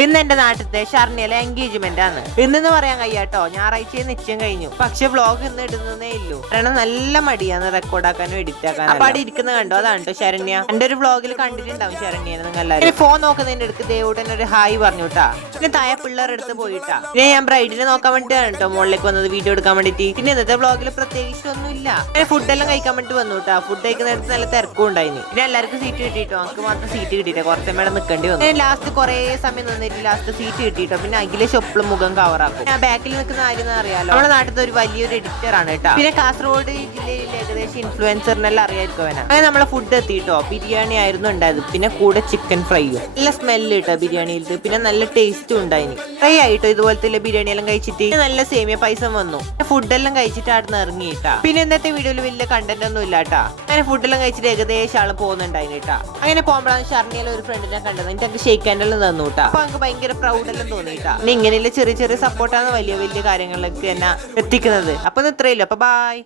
ഇന്ന് എന്റെ നാട്ടിലത്തെ ഷർണിയിലെ എൻഗേജ്മെന്റ് ആണ്. ഇന്നെന്ന് പറയാൻ കഴിയാട്ടോ, ഞായറാഴ്ച നിശ്ചയം കഴിഞ്ഞു. പക്ഷെ വ്ളോഗ് ഇന്ന് ഇടുന്നേ ഇല്ലു. കാരണം നല്ല മടിയാണ് റെക്കോർഡാക്കാനും എഡിറ്റ് ആക്കാനും. അപ്പൊ അവിടെ ഇരിക്കുന്ന കണ്ടോ, അതാണ് കേട്ടോ ശരണ്യ. എന്റെ ഒരു വ്ളോഗിൽ കണ്ടിട്ടുണ്ടാവും ശരണ്യനെ നിങ്ങൾ എല്ലാവരും. ഫോൺ നോക്കുന്നതിന്റെ അടുത്ത് ദേവൂട്ടൻ ഒരു ഹായ് പറഞ്ഞുട്ടാ. പിന്നെ താഴെ പിള്ളേരുടെ അടുത്ത് പോയിട്ടാ. പിന്നെ ഞാൻ ബ്രൈഡിനെ നോക്കാൻ വേണ്ടിയിട്ടാണ് കേട്ടോ മുകളിലേക്ക് വന്നത്, വീഡിയോ എടുക്കാൻ വേണ്ടിട്ട്. പിന്നെ ഇന്നത്തെ വ്ളോഗിൽ പ്രത്യേകിച്ച് ഒന്നുമില്ല. പിന്നെ ഫുഡെല്ലാം കഴിക്കാൻ വേണ്ടി വന്നു കേട്ടാ. ഫുഡ് കഴിക്കുന്നിടത്ത് നല്ല തിരക്കും ഉണ്ടായിരുന്നു. പിന്നെ എല്ലാവർക്കും സീറ്റ് കിട്ടിയിട്ടോ, നമുക്ക് മാത്രം സീറ്റ് കിട്ടിയില്ല. കുറച്ച് മേടെ നിൽക്കേണ്ടി വന്നു. ലാസ്റ്റ് കുറെ സമയം നിന്നിട്ട് ലാസ്റ്റ് സീറ്റ് കിട്ടിയിട്ടോ. പിന്നെ അഖിലെ ഷൊപ്പിളും മുഖം കവറാക്കും. ഞാൻ ബാക്കിൽ നിൽക്കുന്ന ആരും അറിയാലോ, നമ്മുടെ നാട്ടിലത്തെ ഒരു വലിയൊരു എഡിറ്റർ ആണ് കേട്ടോ. പിന്നെ കാസർഗോഡ് ജില്ലയിൽ ഏകദേശം ഇൻഫ്ലുവൻസറിനെല്ലാം അറിയായിരിക്കും അവനാ. അങ്ങനെ നമ്മളെ ഫുഡ് എത്തിയിട്ടോ. ബിരിയാണി ആയിരുന്നു ഉണ്ടായത്. പിന്നെ കൂടെ ചിക്കൻ ഫ്രൈയും. നല്ല സ്മെല്ല് കേട്ടോ ബിരിയാണിയിൽ. പിന്നെ നല്ല ടേസ്റ്റും ഉണ്ടായിന്. ഫ്രൈ ആയിട്ടോ ഇതുപോലത്തെ ബിരിയാണി എല്ലാം കഴിച്ചിട്ട് നല്ല സേമിയ പൈസം വന്നു. ഫുഡെല്ലാം കഴിച്ചിട്ട് അവിടെ ഇറങ്ങിയിട്ടാ. പിന്നെ ഇന്നത്തെ വീഡിയോയിൽ വലിയ കണ്ടന്റ് ഒന്നും ഇല്ലാട്ടാ. അങ്ങനെ ഫുഡെല്ലാം കഴിച്ചിട്ട് ഏകദേശം ആള് പോകുന്നുണ്ടായിന് കേട്ടാ. അങ്ങനെ പോകുമ്പോഴാണ് ഷർണിയിലെ ഒരു ഫ്രണ്ടിനെ കണ്ടത്. എനിക്ക് ഷേക്ക് ഹാൻഡെല്ലാം തന്നു കേട്ടാ. അപ്പൊ എനിക്ക് ഭയങ്കര പ്രൗഡെല്ലാം തോന്നിയിട്ടാ. പിന്നെ ഇങ്ങനെയുള്ള ചെറിയ ചെറിയ സപ്പോർട്ടാണ് വലിയ വലിയ കാര്യങ്ങളിലേക്ക് എന്നെ എത്തിക്കുന്നത്. അപ്പൊ ഇത്രയില്ലോ. അപ്പൊ ബൈ.